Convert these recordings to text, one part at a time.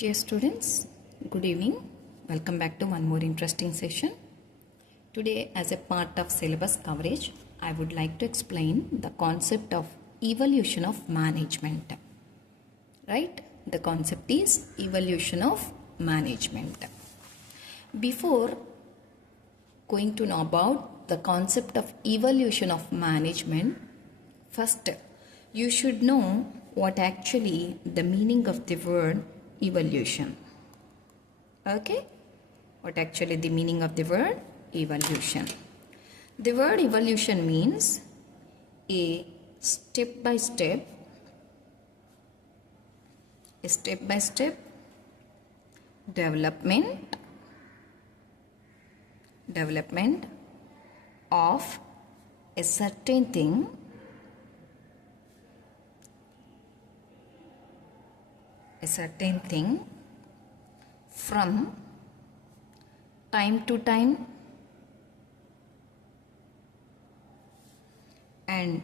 Dear students, good evening. Welcome back to one more interesting session. Today, as a part of syllabus coverage, I would like to explain the concept of evolution of management. Right? The concept is evolution of management. Before going to know about the concept of evolution of management, first you should know what actually the meaning of the word evolution. Okay? What actually the meaning of the word evolution? The word evolution means a step by step development of a certain thing from time to time and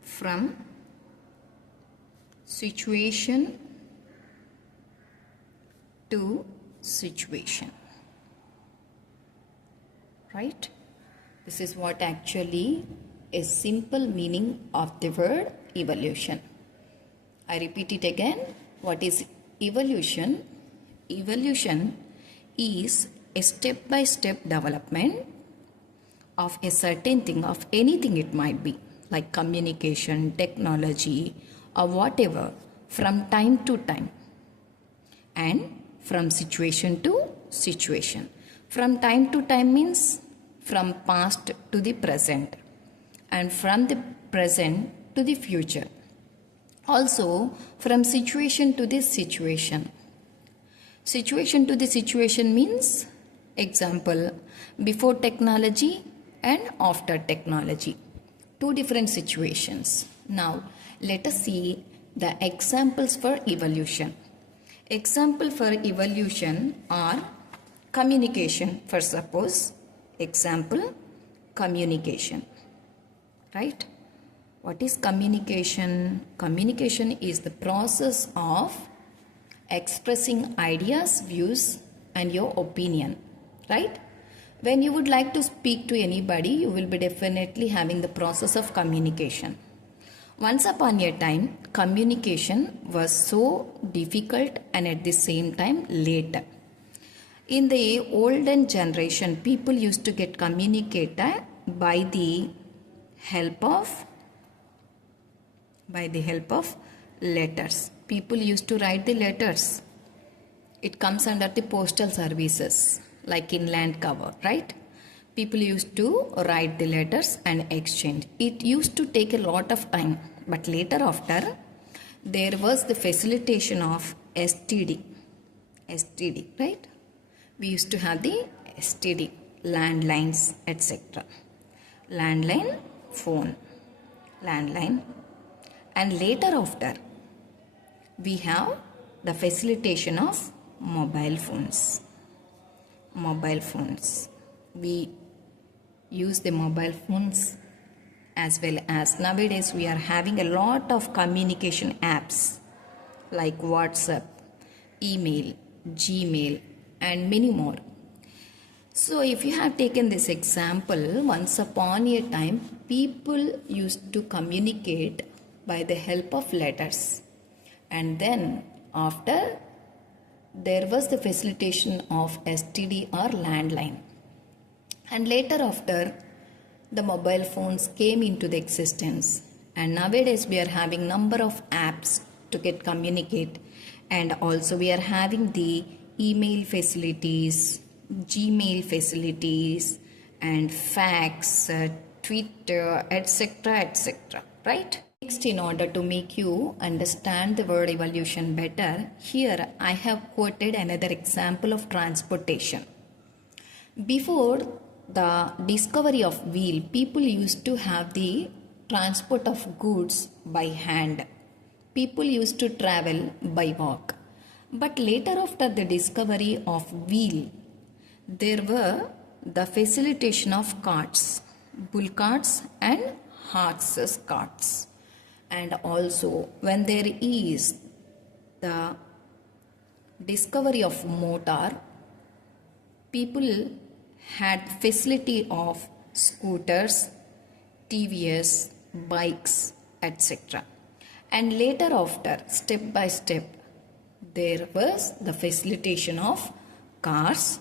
from situation to situation. Right? This is what actually is simple meaning of the word evolution. I repeat it again. What is evolution? Evolution is a step-by-step development of a certain thing, of anything it might be, like communication, technology, or whatever, from time to time and from situation to situation. From time to time means from past to the present and from the present to the future. Also from situation to the situation. Situation to the situation means, example, before technology and after technology. Two different situations. Now let us see the examples for evolution. Example for evolution are communication. For suppose, example, communication. Right? What is communication? Communication is the process of expressing ideas, views, and your opinion. Right? When you would like to speak to anybody, you will be definitely having the process of communication. Once upon a time, communication was so difficult and at the same time late. In the olden generation, people used to get communicated by the help of letters. People used to write the letters. It comes under the postal services, like inland cover, right? People used to write the letters and exchange. It used to take a lot of time, but later after, there was the facilitation of STD, right? We used to have the STD, landlines, etc. Landline, phone, landline. And later after, we have the facilitation of mobile phones. We use the mobile phones as well as nowadays we are having a lot of communication apps like WhatsApp, email, Gmail, and many more. So if you have taken this example, once upon a time, people used to communicate by the help of letters. And then after, there was the facilitation of STD or landline. And later after, the mobile phones came into the existence. And nowadays we are having number of apps to get communicate. And also we are having the email facilities, Gmail facilities, and fax, Twitter, etc., right? Next, in order to make you understand the word evolution better, here I have quoted another example of transportation. Before the discovery of wheel, people used to have the transport of goods by hand. People used to travel by walk. But later after the discovery of wheel, there were the facilitation of carts, bull carts and horses carts. And also when there is the discovery of motor, people had facility of scooters, TVS, bikes, etc. And later after, step by step, there was the facilitation of cars,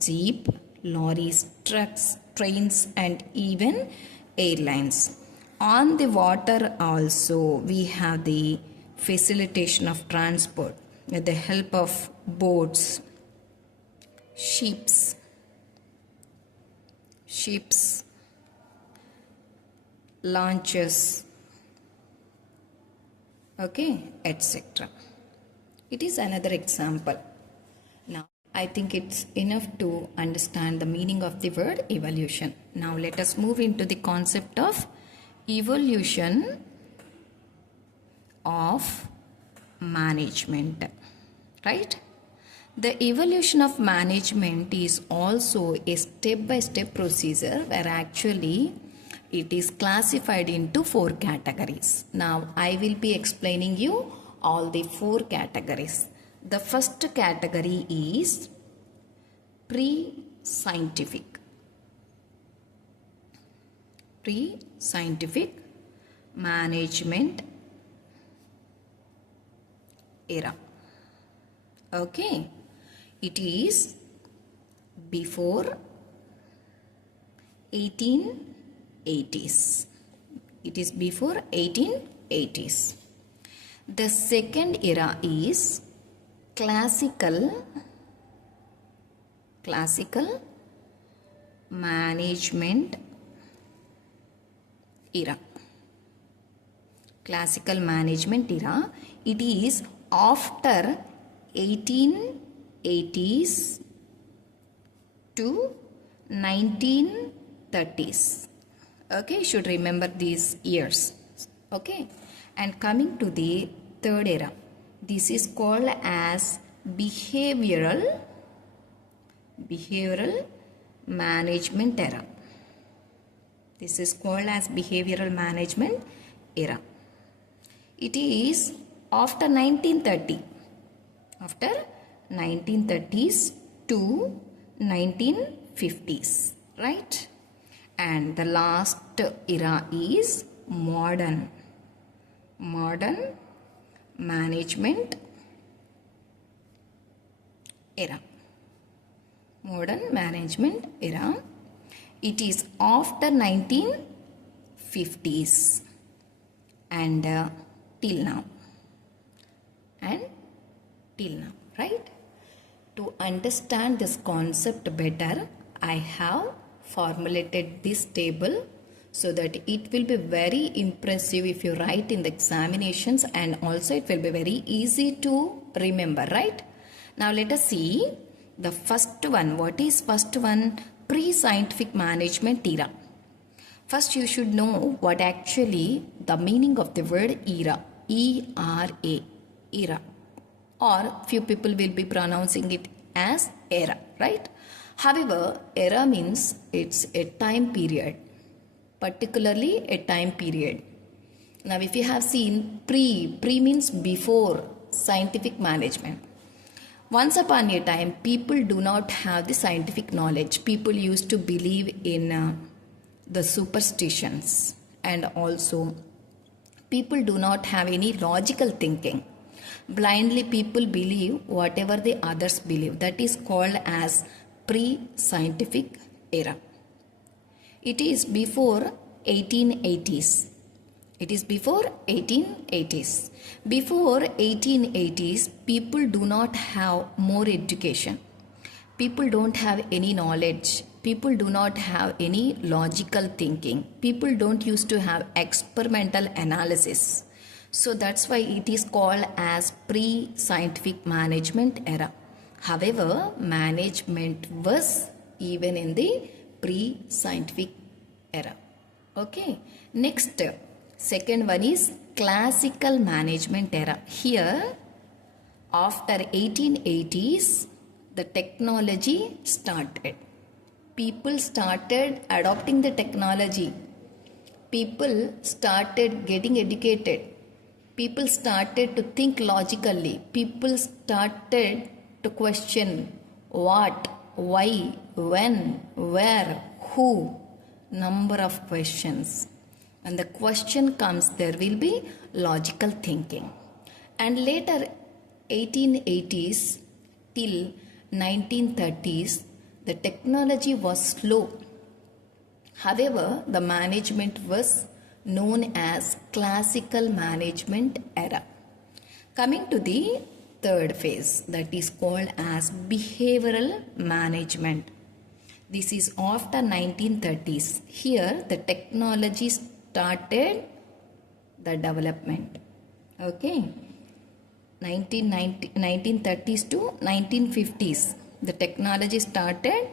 jeep, lorries, trucks, trains and even airlines. On the water also we have the facilitation of transport with the help of boats, ships, launches, okay, etc. It is another example. Now I think it's enough to understand the meaning of the word evolution. Now let us move into the concept of evolution of management, right? The evolution of management is also a step-by-step procedure where actually it is classified into 4 categories. Now I will be explaining you all the 4 categories. The first category is pre-scientific. Pre-scientific management era. Okay, it is before 1880s. It is before 1880s. The second era is classical management era. Classical management era. It is after 1880s to 1930s. Okay, you should remember these years. Okay, and coming to the third era, this is called as behavioral management era. This is called as behavioral management era. It is after 1930, after 1930s to 1950s, right? And the last era is modern management era. Modern management era. It is after 1950s and till now. Right? To understand this concept better, I have formulated this table so that it will be very impressive if you write in the examinations, and also it will be very easy to remember, right? Now let us see the first one. What is first one? Pre-scientific management era. First you should know what actually the meaning of the word era. E-R-A, era. Or few people will be pronouncing it as era, right? However, era means it's a time period, particularly a time period. Now if you have seen pre means before scientific management. Once upon a time, people do not have the scientific knowledge. People used to believe in the superstitions, and also people do not have any logical thinking. Blindly people believe whatever the others believe. That is called as pre-scientific era. It is before 1880s. It is before 1880s. Before 1880s, people do not have more education. People don't have any knowledge. People do not have any logical thinking. People don't used to have experimental analysis. So that's why it is called as pre-scientific management era. However, management was even in the pre-scientific era. Okay. Next, second one is classical management era. Here, after 1880s, the technology started. People started adopting the technology. People started getting educated. People started to think logically. People started to question what, why, when, where, who, number of questions. When the question comes, there will be logical thinking. And later 1880s till 1930s, the technology was slow. However, the management was known as classical management era. Coming to the third phase, that is called as behavioral management. This is after 1930s. Here the technology started the development. Okay. 1930s to 1950s, the technology started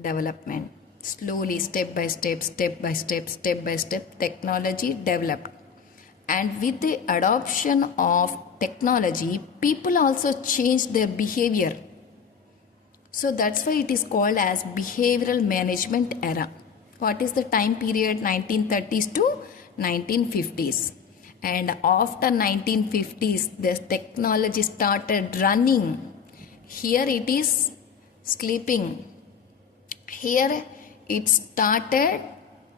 development. Slowly, step by step, technology developed. And with the adoption of technology, people also changed their behavior. So that's why it is called as behavioral management era. What is the time period? 1930s to 1950s. And after 1950s, the technology started running. Here it is sleeping. Here it started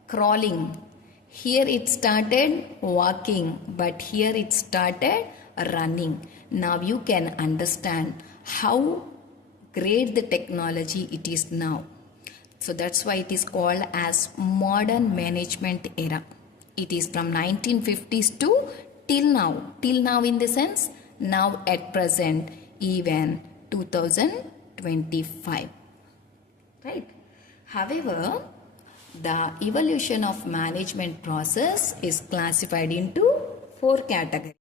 crawling. Here it started walking. But here it started running. Now you can understand how great the technology it is now. So that's why it is called as modern management era. It is from 1950s to till now. Till now in the sense, now at present, even 2025. Right? However, the evolution of management process is classified into 4 categories.